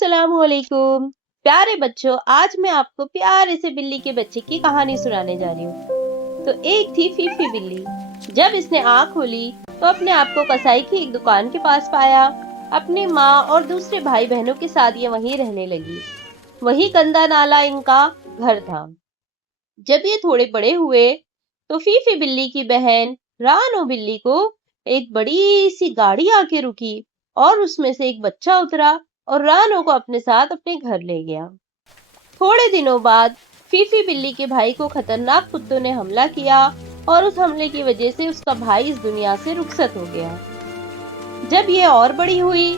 अस्सलाम वालेकुम। प्यारे बच्चों, आज मैं आपको प्यारे से बिल्ली के बच्चे की कहानी सुनाने जा रही हूँ। तो एक थी फीफी बिल्ली। जब इसने आँख खोली तो अपने आप को कसाई की एक दुकान के पास पाया। अपनी माँ और दूसरे भाई बहनों के साथ ये वहीं रहने लगी। वही गंदा नाला इनका घर था। जब ये थोड़े बड़े हुए तो फीफी बिल्ली की बहन रानो बिल्ली को एक बड़ी सी गाड़ी आके रुकी और उसमें से एक बच्चा उतरा और रानो को अपने साथ अपने घर ले गया। थोड़े दिनों बाद फीफी बिल्ली के भाई को खतरनाक कुत्तों ने हमला किया और उस हमले की वजह से उसका भाई इस दुनिया से रुखसत हो गया। जब ये और बड़ी हुई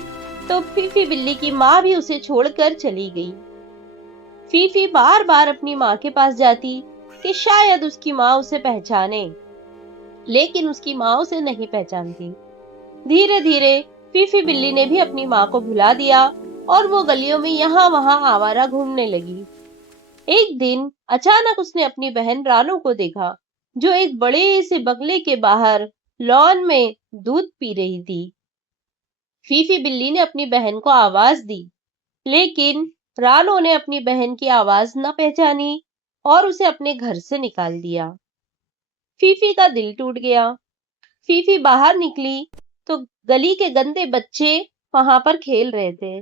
तो फीफी बिल्ली की माँ भी उसे छोड़कर चली गई। फीफी बार बार अपनी माँ के पास जाती कि शायद उसकी माँ उसे पहचाने, लेकिन उसकी माँ उसे नहीं पहचानती। धीरे धीरे फीफी बिल्ली ने भी अपनी माँ को भुला दिया और वो गलियों में यहाँ वहां आवारा घूमने लगी। एक दिन अचानक उसने अपनी बहन रानो को देखा, जो एक बड़े से बंगले के बाहर लॉन में दूध पी रही थी। फीफी बिल्ली ने अपनी बहन को आवाज दी, लेकिन रानो ने अपनी बहन की आवाज न पहचानी और उसे अपने घर से निकाल दिया। फीफी का दिल टूट गया। फीफी बाहर निकली तो गली के गंदे बच्चे वहां पर खेल रहे थे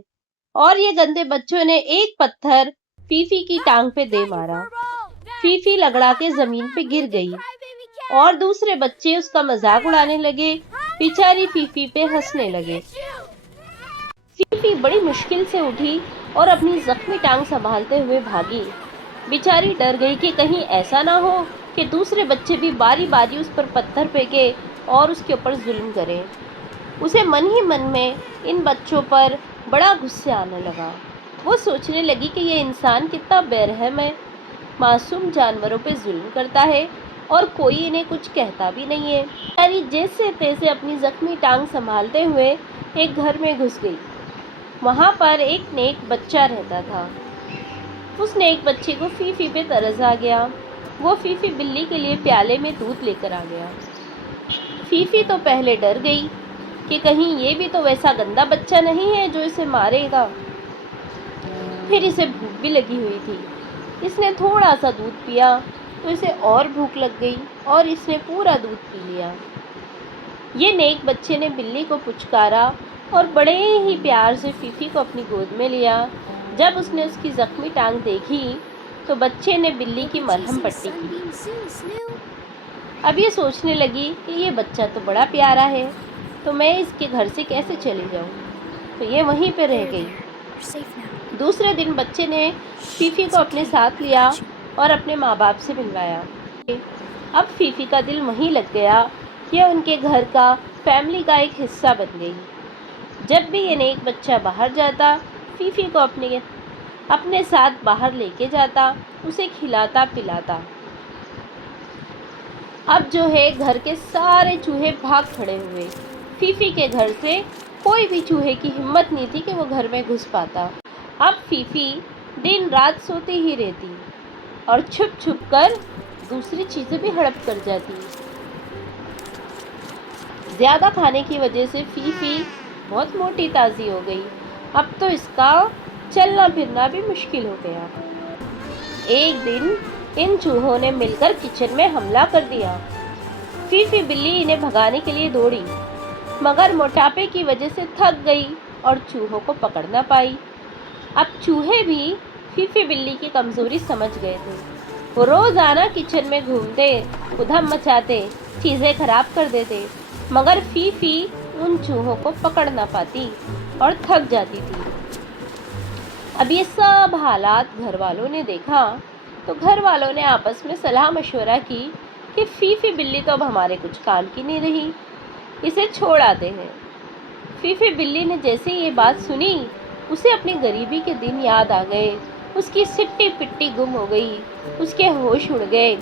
और ये गंदे बच्चों ने एक पत्थर फीफी की टांग पे दे मारा। फीफी लगड़ा के जमीन पे गिर गई और दूसरे बच्चे उसका मजाक उड़ाने लगे। बेचारी फीफी पे हंसने लगे। फीफी बड़ी मुश्किल से उठी और अपनी जख्मी टांग संभालते हुए भागी। बेचारी डर गई कि कहीं ऐसा ना हो कि दूसरे बच्चे भी बारी बारी उस पर पत्थर फेंके और उसके ऊपर जुल्म करें। उसे मन ही मन में इन बच्चों पर बड़ा गुस्सा आने लगा। वो सोचने लगी कि ये इंसान कितना बेरहम है, मासूम जानवरों पे जुल्म करता है और कोई इन्हें कुछ कहता भी नहीं है। बेचारी जैसे तैसे अपनी जख्मी टांग संभालते हुए एक घर में घुस गई। वहां पर एक नेक बच्चा रहता था। उस नेक बच्चे को फीफी पे तरस आ गया। वो फीफी बिल्ली के लिए प्याले में दूध लेकर आ गया। फीफी तो पहले डर गई कि कहीं ये भी तो वैसा गंदा बच्चा नहीं है जो इसे मारेगा। फिर इसे भूख भी लगी हुई थी। इसने थोड़ा सा दूध पिया तो इसे और भूख लग गई और इसने पूरा दूध पी लिया। ये नेक बच्चे ने बिल्ली को पुचकारा और बड़े ही प्यार से फीफी को अपनी गोद में लिया। जब उसने उसकी जख्मी टांग देखी तो बच्चे ने बिल्ली की मरहम पट्टी की। अब ये सोचने लगी कि ये बच्चा तो बड़ा प्यारा है, तो मैं इसके घर से कैसे चली जाऊं? तो ये वहीं पे रह गई। दूसरे दिन बच्चे ने फीफी को अपने साथ लिया और अपने माँ बाप से मिलवाया। अब फीफी का दिल वहीं लग गया। यह उनके घर का, फैमिली का एक हिस्सा बन गई। जब भी ये नेक बच्चा बाहर जाता, फीफी को अपने साथ बाहर लेके जाता, उसे खिलाता पिलाता। अब जो है घर के सारे चूहे भाग खड़े हुए। फीफी के घर से कोई भी चूहे की हिम्मत नहीं थी कि वो घर में घुस पाता। अब फीफी दिन रात सोती ही रहती और छुप छुप कर दूसरी चीज़ें भी हड़प कर जाती। ज़्यादा खाने की वजह से फीफी बहुत मोटी ताज़ी हो गई। अब तो इसका चलना फिरना भी मुश्किल हो गया। एक दिन इन चूहों ने मिलकर किचन में हमला कर दिया। फीफी बिल्ली इन्हें भगाने के लिए दौड़ी, मगर मोटापे की वजह से थक गई और चूहों को पकड़ ना पाई। अब चूहे भी फीफी बिल्ली की कमजोरी समझ गए थे। वो रोजाना किचन में घूमते, उधम मचाते, चीजें खराब कर देते, मगर फीफी उन चूहों को पकड़ ना पाती और थक जाती थी। अब ये सब हालात घर वालों ने देखा तो घर वालों ने आपस में सलाह मशवरा की कि फीफी बिल्ली तो अब हमारे कुछ काम की नहीं रही, इसे छोड़ आते हैं। फीफी बिल्ली ने जैसे ये बात सुनी, उसे अपनी गरीबी के दिन याद आ गए। उसकी सिट्टी पिट्टी गुम हो गई, उसके होश उड़ गए।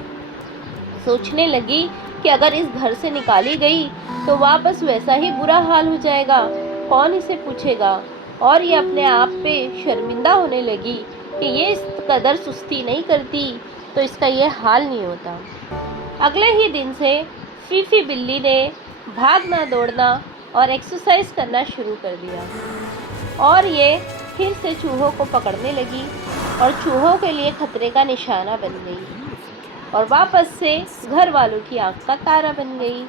सोचने लगी कि अगर इस घर से निकाली गई तो वापस वैसा ही बुरा हाल हो जाएगा, कौन इसे पूछेगा। और ये अपने आप पे शर्मिंदा होने लगी कि ये इस कदर सुस्ती नहीं करती तो इसका ये हाल नहीं होता। अगले ही दिन से फीफी बिल्ली ने भागना दौड़ना और एक्सरसाइज करना शुरू कर दिया और ये फिर से चूहों को पकड़ने लगी और चूहों के लिए खतरे का निशाना बन गई और वापस से घर वालों की आंख का तारा बन गई।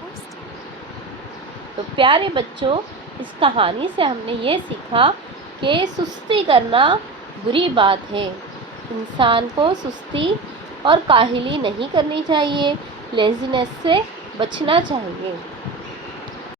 तो प्यारे बच्चों, इस कहानी से हमने ये सीखा कि सुस्ती करना बुरी बात है। इंसान को सुस्ती और काहली नहीं करनी चाहिए, लेज़ीनेस से बचना चाहिए।